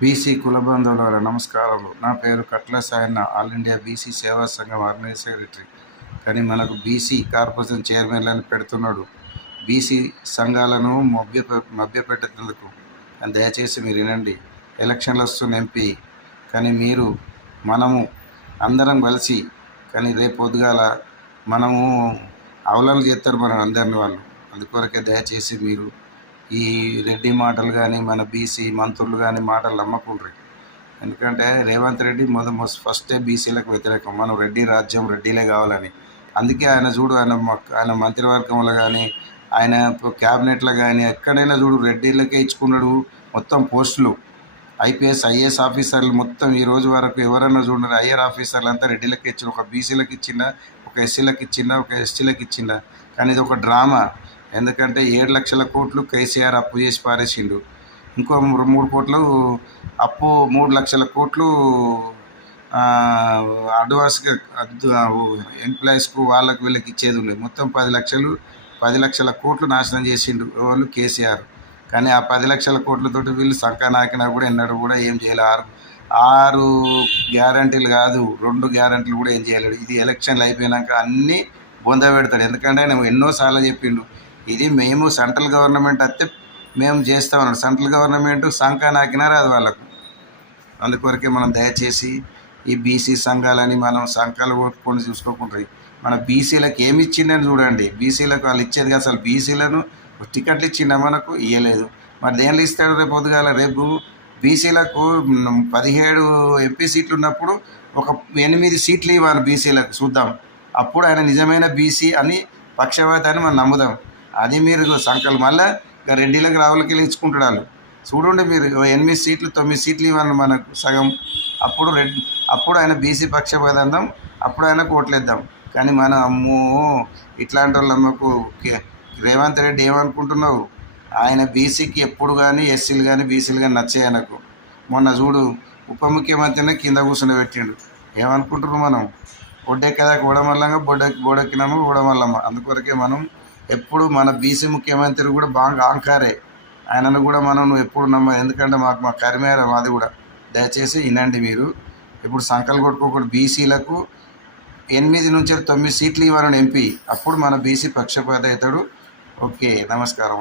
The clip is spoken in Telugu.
బీసీ కుల బంధువులారా నమస్కారాలు. నా పేరు కట్ల సాయన్న, ఆల్ ఇండియా బీసీ సేవా సంఘం ఆర్గనైజ్ సెక్రటరీ. కానీ మనకు బీసీ కార్పొరేషన్ చైర్మన్లను పెడుతున్నాడు బీసీ సంఘాలను మభ్యపెట్టేందుకు. అని దయచేసి మీరు వినండి. ఎలక్షన్లు వస్తున్న ఎంపీ కానీ మనము అందరం కలిసి కానీ రేపు పొద్దుగాల మనము అవలాలు చేస్తారు మనం అందరిని వాళ్ళు. అందుకొరకే దయచేసి మీరు ఈ రెడ్డి మాటలు కానీ మన బీసీ మంత్రులు కానీ మాటలు నమ్మకుండ్రి. ఎందుకంటే రేవంత్ రెడ్డి ఫస్టే బీసీలకు వ్యతిరేకం. మనం రెడ్డి రాజ్యం రెడ్డిలే కావాలని. అందుకే ఆయన మంత్రివర్గంలో కానీ ఆయన క్యాబినెట్లో కానీ ఎక్కడైనా చూడు రెడ్డిలకే ఇచ్చుకున్నాడు మొత్తం పోస్టులు. ఐపీఎస్ ఐఏఎస్ ఆఫీసర్లు మొత్తం ఈ రోజు వరకు ఎవరైనా చూడండి ఐఆర్ ఆఫీసర్లు అంతా రెడ్డిలకే ఇచ్చిన. ఒక బీసీలకు ఇచ్చిన, ఒక ఎస్సీలకు ఇచ్చిన, ఒక ఎస్టీలకు ఇచ్చిన. కానీ ఇది ఒక డ్రామా. ఎందుకంటే 7 లక్షల కోట్లు కేసీఆర్ అప్పు చేసి పారేసిండు. ఇంకో 3 కోట్లు అప్పు, 3 లక్షల కోట్లు అడ్వాన్స్గా ఎంప్లాయీస్కు వాళ్ళకు వీళ్ళకి ఇచ్చేది ఉండేది. మొత్తం 10 లక్షల కోట్లు నాశనం చేసిండు వాళ్ళు కేసీఆర్. కానీ ఆ 10 లక్షల కోట్లతోటి వీళ్ళు సంకా నాకినా కూడా ఎన్నడూ కూడా ఏం చేయలేరు. 6 గ్యారంటీలు కాదు, 2 గ్యారంటీలు కూడా ఏం చేయలేడు. ఇది ఎలక్షన్లు అయిపోయినాక అన్నీ బొంద పెడతాడు. ఎందుకంటే ఆయన ఎన్నోసార్లు చెప్పిండు ఇది మేము సెంట్రల్ గవర్నమెంట్ వస్తే మేము చేస్తామన్నాడు. సెంట్రల్ గవర్నమెంట్ సంకా నాకినా రాదు వాళ్ళకు. అందుకొరకే మనం దయచేసి ఈ బీసీ సంఘాలని మనం సంఘాలు కొట్టుకొని చూసుకోకుండా మన బీసీలకు ఏమి ఇచ్చిందని చూడండి. బీసీలకు వాళ్ళు ఇచ్చేది అసలు బీసీలను టికెట్లు ఇచ్చిండా మనకు ఇవ్వలేదు. మరి దేనిలో ఇస్తాడు రేపు పొద్దుగాల? రేపు బీసీలకు 17 ఎంపీ సీట్లు ఉన్నప్పుడు ఒక 8 సీట్లు ఇవ్వాలి బీసీలకు చూద్దాం. అప్పుడు ఆయన నిజమైన బీసీ అని పక్షపాతి అని మనం నమ్ముదాం. అది మీరు సంఖ్యలు మళ్ళీ రెడ్డిలకు రావులకి ఇచ్చుకుంటాడు వాళ్ళు. చూడండి మీరు 8 సీట్లు 9 సీట్లు ఇవ్వాలి మనకు సగం. అప్పుడు ఆయన బీసీ పక్షపాతి అందాం, అప్పుడు ఆయనకు ఓట్లేద్దాం. కానీ మనం అమ్మో ఇట్లాంటి వాళ్ళు అమ్మకు రేవంత్ రెడ్డి ఏమనుకుంటున్నావు? ఆయన బీసీకి ఎప్పుడు కానీ ఎస్సీలు కానీ బీసీలు కానీ నచ్చాయి ఆయనకు. మొన్న చూడు ఉప ముఖ్యమంత్రినే కింద కూర్చుని పెట్టిండు. ఏమనుకుంటున్నాం మనం? ఒడ్డెక్కదాకా ఓడమల్లమ్మ, బోడెక్కినామా ఓడమల్లమ్మ. అందుకొరకే మనం ఎప్పుడు మన బీసీ ముఖ్యమంత్రి కూడా బాగా ఆంకారే. ఆయనను కూడా మనం ఎప్పుడు ఎందుకంటే మా కరిమేర మాది కూడా. దయచేసి వినండి మీరు. ఇప్పుడు సంకలు కొట్టుకోకూడదు. బీసీలకు 8 నుంచి 9 సీట్లు ఇవ్వాలని ఎంపీ. అప్పుడు మన బీసీ పక్షపాతి అవుతాడు. ఓకే, నమస్కారం.